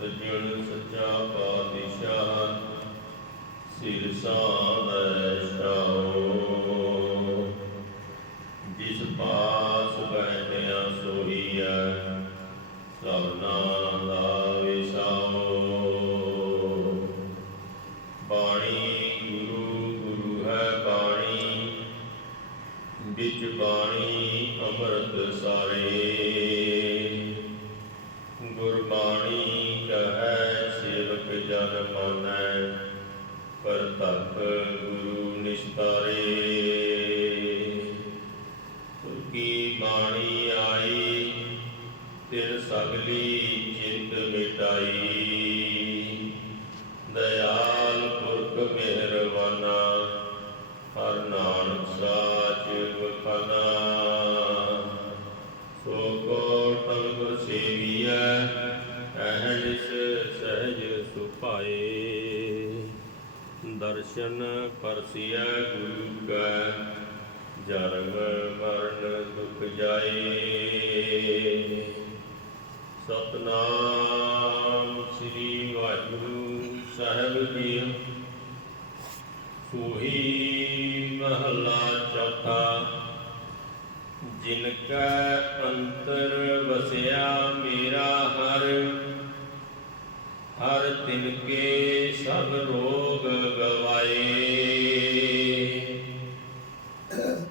ਸੱਜਣ ਸੱਚਾ ਪਾਤਸ਼ਾਹ, ਸਿਰ ਸਾਧੈ ਸ਼ਾਓ ਜਿਸ ਪਾਸ ਬੈਠਿਆ ਹੈ ਸਭਨਾ ਦਾ ਵਿਸਾਓ। ਬਾਣੀ ਗੁਰੂ ਗੁਰੂ ਹੈ ਬਾਣੀ, ਵਿੱਚ ਬਾਣੀ ਅੰਮ੍ਰਿਤ ਸਾਰੇ। ਗੁਰਬਾਣੀ ਜਨ ਮਾਨੈ ਤੱਕ ਗੁਰੂ ਨਿਸਤਾਰੇ। ਤੁਰ ਬਾਣੀ ਆਈ ਤਿਲ ਸਗਲੀ ਚਿੰਤ ਮਿਟਾਈ। ਦਰਸ਼ਨ ਪਰਸਿਐ ਗੁਰੂ ਕੈ, ਜਨਮ ਮਰਨ ਦੁਖ ਜਾਏ। ਸਤਨਾਮ ਸ੍ਰੀ ਵਾਹਿਗੁਰੂ ਸਾਹਿਬ ਜੀ ਸੋਹੀ ਮਹਲਾ ਚੌਥਾ, ਜਿਨ ਕੈ ਅੰਤਰ ਵਸਿਆ ਮੇਰਾ ਹਰ ਹਰ ਤਿਨ ਕੇ ਸਭ ਰੋਗ ਗਵਾਏ।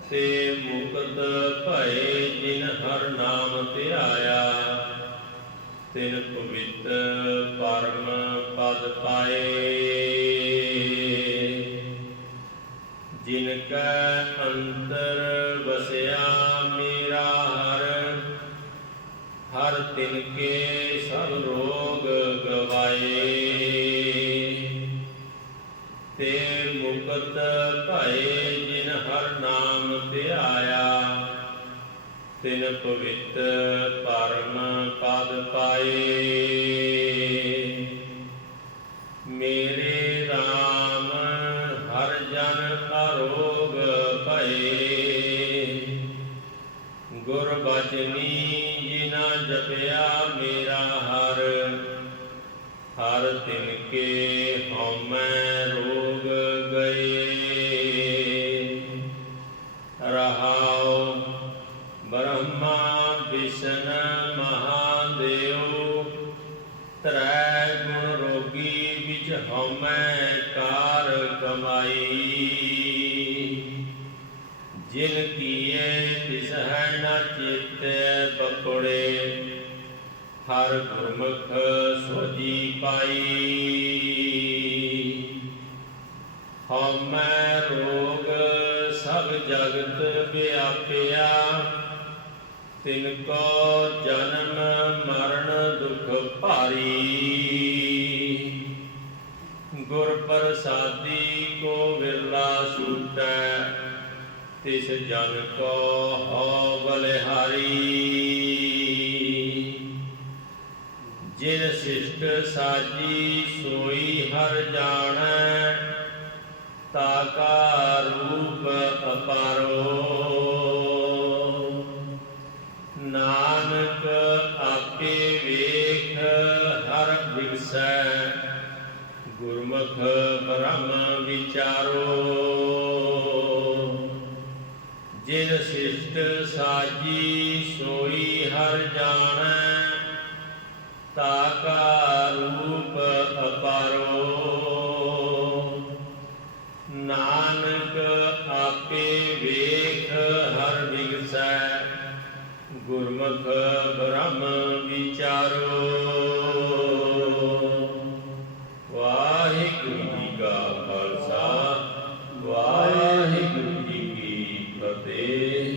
ਤੇ ਮੁਕਤ ਭਏ ਜਿਨ ਹਰ ਨਾਮ ਧਿਆਇਆ, ਤਿਨ ਪਵਿੱਤ ਪਰਮ ਪਦ ਪਾਏ। ਜਿਨ ਕੈ ਅੰਤਰ ਵਸਿਆ ਮੇਰਾ ਹਰ ਹਰ ਤਿਨ ਕੇ ਤੇ ਮੁਕਤ ਭਏ ਜਿਨ ਹਰ ਨਾਮ ਧਿਆਇਆ, ਤਿਨ ਪਵਿੱਤ ਪਰਮ ਪਦ ਪਾਏ। ਮੇਰੇ RAM ਹਰ ਜਨ ਅਰੋਗ ਭਏ, ਗੁਰ ਬਚਨੀ ਜਿਨਾ ਜਪਿਆ ਮੇਰਾ ਹਰ ਹਰ ਤਿਨ ਕੇ ਤਰੈ ਗੁਣ ਰੋਗੀ ਵਿਚ ਹਉਮੈ ਕਾਰ ਕਮਾਈ। ਜਿਨ ਕੀਏ ਤਿਸ ਹੈ ਨਾ ਚੇਤੈ ਬਪੜੇ ਹਰ ਗੁਰਮੁਖ ਸੋਜੀ ਪਾਈ। ਹਉਮੈ ਰੋਗ ਸਭ ਜਗਤ ਵਿਆਪਿਆ, ਤਿਨ ਕੋ ਜਨਮ ਮਰਨ ਦੁਖ ਭਾਰੀ ਗੁਰ ਪ੍ਰਸਾਦੀ ਕੋ ਵਿਰਲਾ ਛੂਟੈ, ਤਿਸ ਜਨ ਕੋ ਹੋ ਬਲਿਹਾਰੀ। ਜਿਨ ਸਿਸ਼ਟ ਸਾਜੀ ਸੋਈ ਹਰ ਜਾਣੈ, ਤਾ ਕਾ ਵਿਗਸੈ ਗੁਰਮੁਖ ਬ੍ਰਹਮ ਵਿਚਾਰੋ। ਜਿਨ ਸਿਸ਼ਟ ਸਾਜੀ, ਸੋਈ ਹਰ ਜਾਣੈ ਤਾਕਾ ਰੂਪ ਅਪਾਰੋ। ਨਾਨਕ ਆਪੇ ਵੇਖ ਹਰ ਵਿਗਸੈ ਗੁਰਮੁਖ ਬ੍ਰਹਮ